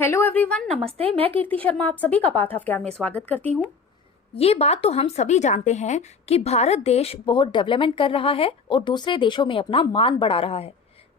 Hello everyone, नमस्ते। मैं कीर्ति शर्मा आप सभी का पाथ ऑफ ज्ञान में स्वागत करती हूँ। ये बात तो हम सभी जानते हैं कि भारत देश बहुत डेवलपमेंट कर रहा है और दूसरे देशों में अपना मान बढ़ा रहा है।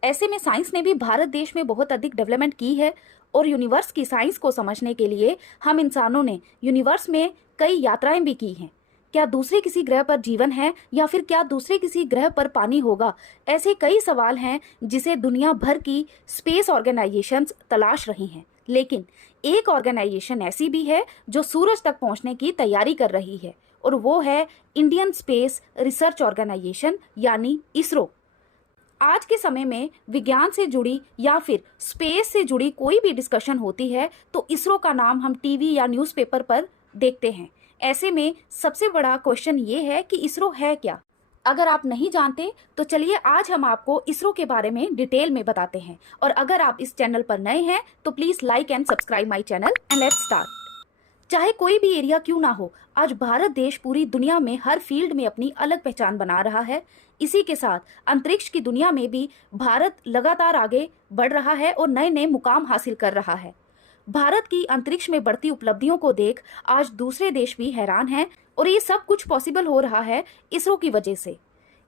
ऐसे में साइंस ने भी भारत देश में बहुत अधिक डेवलपमेंट की है और यूनिवर्स की साइंस को समझने के लिए हम इंसानों ने यूनिवर्स में कई यात्राएं भी की हैं। क्या दूसरे किसी ग्रह पर जीवन है या फिर क्या दूसरे किसी ग्रह पर पानी होगा? ऐसे कई सवाल हैं जिसे दुनिया भर की स्पेस ऑर्गेनाइजेशंस तलाश रही हैं। लेकिन एक ऑर्गेनाइजेशन ऐसी भी है जो सूरज तक पहुंचने की तैयारी कर रही है और वो है इंडियन स्पेस रिसर्च ऑर्गेनाइजेशन यानी इसरो। आज के समय में विज्ञान से जुड़ी या फिर स्पेस से जुड़ी कोई भी डिस्कशन होती है तो इसरो का नाम हम टीवी या न्यूज़पेपर पर देखते हैं। ऐसे में सबसे बड़ा क्वेश्चन ये है कि इसरो है क्या? अगर आप नहीं जानते तो चलिए आज हम आपको इसरो के बारे में डिटेल में बताते हैं। और अगर आप इस चैनल पर नए हैं तो please like and subscribe my channel and let's start. चाहे कोई भी एरिया क्यों ना हो, आज भारत देश पूरी दुनिया में हर फील्ड में अपनी अलग पहचान बना रहा है। इसी के साथ अंतरिक्ष की दुनिया में भी भारत लगातार आगे बढ़ रहा है और नए नए मुकाम हासिल कर रहा है। भारत की अंतरिक्ष में बढ़ती उपलब्धियों को देख आज दूसरे देश भी हैरान हैं और ये सब कुछ पॉसिबल हो रहा है इसरो की वजह से।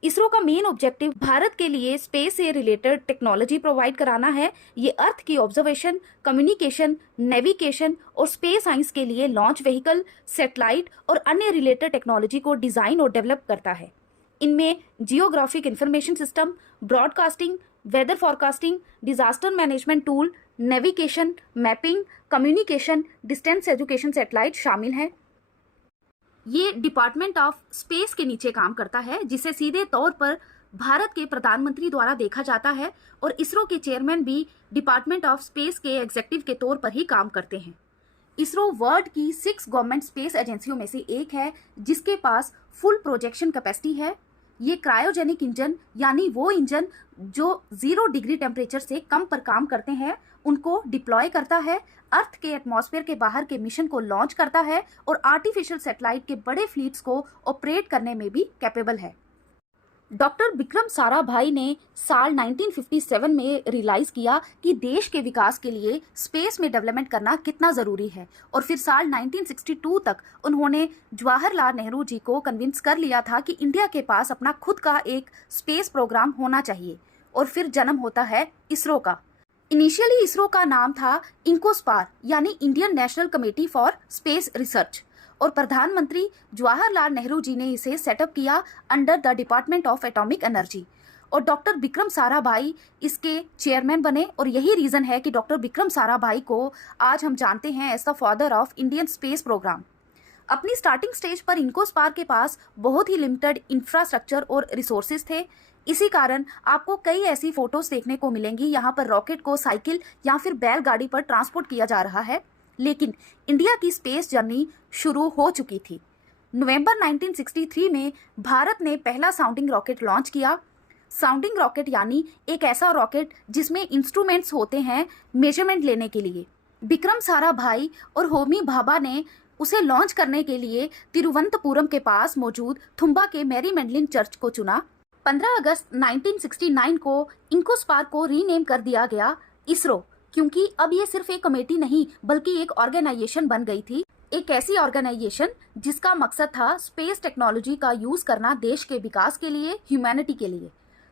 इसरो का मेन ऑब्जेक्टिव भारत के लिए स्पेस से रिलेटेड टेक्नोलॉजी प्रोवाइड कराना है। ये अर्थ की ऑब्जर्वेशन, कम्युनिकेशन, नेविगेशन और स्पेस साइंस के लिए लॉन्च व्हीकल, सैटेलाइट और अन्य रिलेटेड टेक्नोलॉजी को डिजाइन और डेवलप करता है। इनमें geographic information system, broadcasting, weather forecasting, disaster management tool, navigation, mapping, communication, distance education satellite शामिल हैं। ये डिपार्टमेंट ऑफ स्पेस के नीचे काम करता है जिसे सीधे तौर पर भारत के प्रधानमंत्री द्वारा देखा जाता है और इसरो के चेयरमैन भी डिपार्टमेंट ऑफ स्पेस के एग्जीक्यूटिव के तौर पर ही काम करते हैं। इसरो वर्ल्ड की 6 गवर्नमेंट स्पेस एजेंसियों में से एक है जिसके पास फुल प्रोजेक्शन कैपेसिटी है। ये क्रायोजेनिक इंजन यानी वो इंजन जो 0 डिग्री टेम्परेचर से कम पर काम करते हैं उनको डिप्लॉय करता है, अर्थ के एटमॉस्फेयर के बाहर के मिशन को लॉन्च करता है और आर्टिफिशियल सैटेलाइट के बड़े फ्लीट्स को ऑपरेट करने में भी कैपेबल है। डॉक्टर विक्रम साराभाई ने साल 1957 में रियलाइज किया कि देश के विकास के लिए स्पेस में डेवलपमेंट करना कितना ज़रूरी है और फिर साल 1962 तक उन्होंने जवाहरलाल नेहरू जी को कन्विंस कर लिया था कि इंडिया के पास अपना खुद का एक स्पेस प्रोग्राम होना चाहिए और फिर जन्म होता है इसरो का। इनिशियली इसरो का नाम था इंकोस्पार यानी Indian national committee for space research और प्रधानमंत्री जवाहरलाल नेहरू जी ने इसे सेटअप किया under the department of atomic energy और डॉक्टर विक्रम साराभाई इसके चेयरमैन बने और यही रीज़न है कि डॉक्टर विक्रम साराभाई को आज हम जानते हैं as the father of Indian space programme. अपनी स्टार्टिंग स्टेज पर इंकोस्पार के पास बहुत ही लिमिटेड इंफ्रास्ट्रक्चर और रिसोर्सेज थे। इसी कारण आपको कई ऐसी फोटोज देखने को मिलेंगी यहाँ पर रॉकेट को साइकिल या फिर बैलगाड़ी पर ट्रांसपोर्ट किया जा रहा है। लेकिन इंडिया की स्पेस जर्नी शुरू हो चुकी थी। नवंबर 1963 में भारत ने पहला साउंडिंग रॉकेट लॉन्च किया। साउंडिंग रॉकेट यानी एक ऐसा रॉकेट जिसमें इंस्ट्रूमेंट्स होते हैं मेजरमेंट लेने के लिए। विक्रम साराभाई और होमी भाभा ने उसे लॉन्च करने के लिए तिरुवनंतपुरम के पास मौजूद थुम्बा के मैरी मैडलिन चर्च को चुना। 15 अगस्त 1969 को इंकोस्पार को रीनेम कर दिया गया इसरो, क्योंकि अब ये सिर्फ एक कमेटी नहीं बल्कि एक ऑर्गेनाइजेशन बन गई थी। एक ऐसी ऑर्गेनाइजेशन जिसका मकसद था स्पेस टेक्नोलॉजी का यूज करना देश के विकास के लिए, ह्यूमैनिटी के लिए।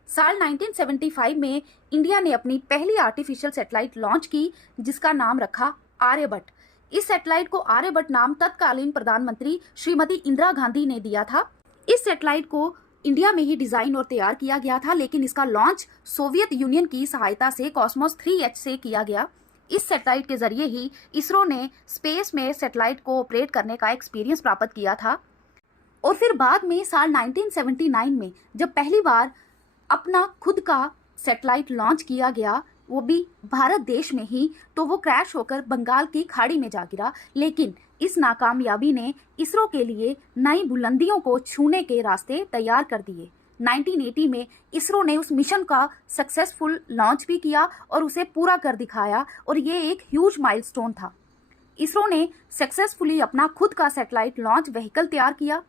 साल 1975 में इंडिया ने अपनी पहली आर्टिफिशियल सैटेलाइट लॉन्च की जिसका नाम रखा आर्यभट्ट। इस सैटेलाइट को आर्यभट्ट नाम तत्कालीन प्रधानमंत्री श्रीमती इंदिरा गांधी ने दिया था। इस सैटेलाइट को इंडिया में ही डिजाइन और तैयार किया गया था लेकिन इसका लॉन्च सोवियत यूनियन की सहायता से कॉस्मोस 3H से किया गया। इस सैटेलाइट के जरिए ही इसरो ने स्पेस में सैटेलाइट को ऑपरेट करने का एक्सपीरियंस प्राप्त किया था। और फिर बाद में साल 1979 में जब पहली बार अपना खुद का सैटेलाइट लॉन्च किया गया, वो भी भारत देश में ही, तो वो क्रैश होकर बंगाल की खाड़ी में जा गिरा। लेकिन इस नाकामयाबी ने इसरो के लिए नई बुलंदियों को छूने के रास्ते तैयार कर दिए। 1980 में इसरो ने उस मिशन का सक्सेसफुल लॉन्च भी किया और उसे पूरा कर दिखाया और ये एक ह्यूज माइलस्टोन था। इसरो ने सक्सेसफुली अपना खुद का सैटेलाइट लॉन्च व्हीकल तैयार किया।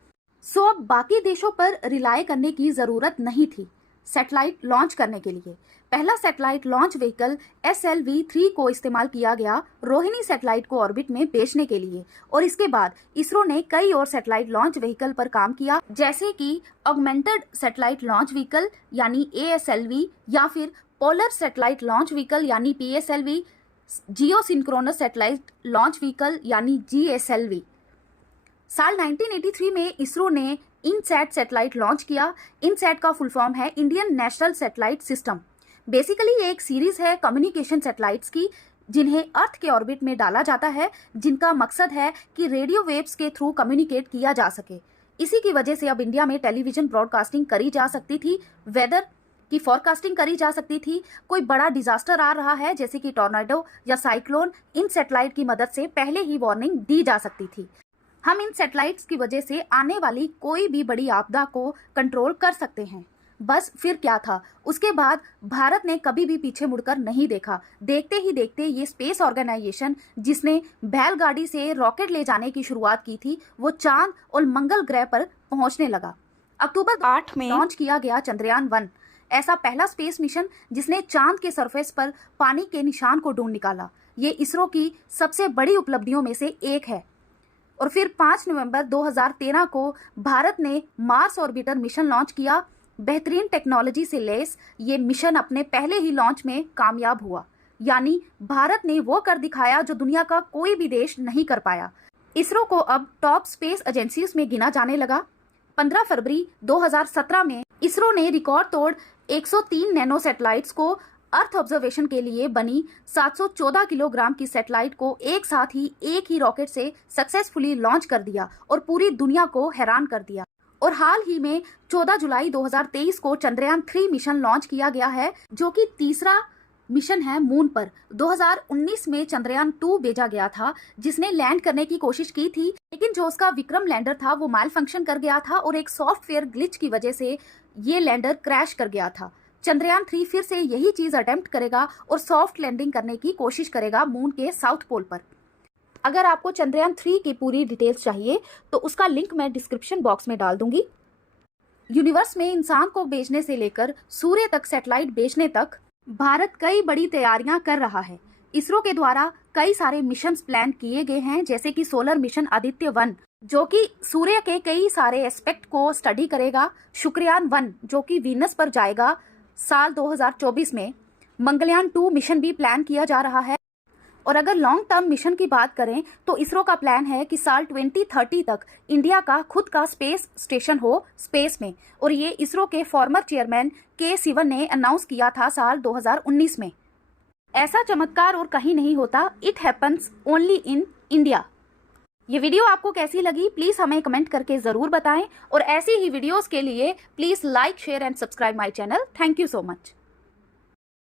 सो अब बाकी देशों पर रिलाय करने की ज़रूरत नहीं थी सैटेलाइट लॉन्च करने के लिए। पहला सैटेलाइट लॉन्च व्हीकल SLV-3 को इस्तेमाल किया गया रोहिणी सैटेलाइट को ऑर्बिट में भेजने के लिए, और इसके बाद इसरो ने कई और सैटेलाइट लॉन्च व्हीकल पर काम किया, जैसे कि ऑगमेंटेड सैटेलाइट लॉन्च व्हीकल यानी ASLV, या फिर पोलर सैटेलाइट लॉन्च व्हीकल यानी PSLV, जियो सिंक्रोनस सैटेलाइट लॉन्च व्हीकल यानी GSLV। साल 1983 में इसरो ने इनसैट सैटेलाइट लॉन्च किया। इनसैट का फुल फॉर्म है Indian national satellite system. Basically ये एक सीरीज है कम्युनिकेशन सैटेलाइट्स की, जिन्हें अर्थ के ऑर्बिट में डाला जाता है, जिनका मकसद है कि रेडियो वेव्स के थ्रू कम्युनिकेट किया जा सके। इसी की वजह से अब इंडिया में टेलीविजन ब्रॉडकास्टिंग करी जा सकती थी, वेदर की फॉरकास्टिंग करी जा सकती थी, कोई बड़ा डिजास्टर आ रहा है जैसे कि टॉर्नेडो या साइक्लोन, इन सैटेलाइट की मदद से पहले ही वार्निंग दी जा सकती थी। हम इन सैटेलाइट्स की वजह से आने वाली कोई भी बड़ी आपदा को कंट्रोल कर सकते हैं। बस फिर क्या था, उसके बाद भारत ने कभी भी पीछे मुड़कर नहीं देखा। देखते ही देखते ये स्पेस ऑर्गेनाइजेशन, जिसने बैलगाड़ी से रॉकेट ले जाने की शुरुआत की थी, वो चांद और मंगल ग्रह पर पहुंचने लगा। अक्टूबर 8 में लॉन्च किया गया चंद्रयान-1, ऐसा पहला स्पेस मिशन जिसने चांद के सरफेस पर पानी के निशान को ढूंढ निकाला। ये इसरो की सबसे बड़ी उपलब्धियों में से एक है। और फिर 5 नवंबर 2013 को भारत ने मार्स ऑर्बिटर मिशन लॉन्च किया। बेहतरीन टेक्नोलॉजी से लेस ये मिशन अपने पहले ही लॉन्च में कामयाब हुआ, यानी भारत ने वो कर दिखाया जो दुनिया का कोई भी देश नहीं कर पाया। इसरो को अब टॉप स्पेस एजेंसीज में गिना जाने लगा। 15 फरवरी 2017 में इसरो ने रिकॉर्ड तोड़ 103 नैनो सैटेलाइट्स को अर्थ ऑब्जर्वेशन के लिए बनी 714 किलोग्राम की सैटेलाइट को एक साथ ही एक ही रॉकेट से सक्सेसफुली लॉन्च कर दिया और पूरी दुनिया को हैरान कर दिया। और हाल ही में 14 जुलाई 2023 को चंद्रयान-3 मिशन लॉन्च किया गया है, जो कि तीसरा मिशन है मून पर। 2019 में चंद्रयान-2 भेजा गया था, जिसने लैंड करने की कोशिश की थी, लेकिन जो उसका विक्रम लैंडर था वो माल फंक्शन कर गया था और एक सॉफ्टवेयर ग्लिच की वजह से ये लैंडर क्रैश कर गया था। चंद्रयान-3 फिर से यही चीज अटेम्प्ट करेगा और सॉफ्ट लैंडिंग करने की कोशिश करेगा मून के साउथ पोल पर। अगर आपको चंद्रयान-3 की पूरी डिटेल्स चाहिए तो उसका लिंक मैं डिस्क्रिप्शन बॉक्स में डाल दूंगी। यूनिवर्स में इंसान को भेजने से लेकर सूर्य तक सैटेलाइट भेजने तक भारत कई बड़ी तैयारियां कर रहा है। इसरो के द्वारा कई सारे मिशन प्लान किए गए हैं, जैसे कि सोलर मिशन आदित्य-1 जो कि सूर्य के कई सारे एस्पेक्ट को स्टडी करेगा, शुक्रयान-1 जो कि वीनस पर जाएगा साल 2024 में, मंगलयान-2 मिशन भी प्लान किया जा रहा है। और अगर लॉन्ग टर्म मिशन की बात करें तो इसरो का प्लान है कि साल 2030 तक इंडिया का खुद का स्पेस स्टेशन हो स्पेस में, और ये इसरो के फॉर्मर चेयरमैन के सिवन ने अनाउंस किया था साल 2019 में। ऐसा चमत्कार और कहीं नहीं होता, it happens only in India. ये वीडियो आपको कैसी लगी प्लीज हमें कमेंट करके जरूर बताएं, और ऐसी ही वीडियोस के लिए please like, share and subscribe my channel. Thank you so much.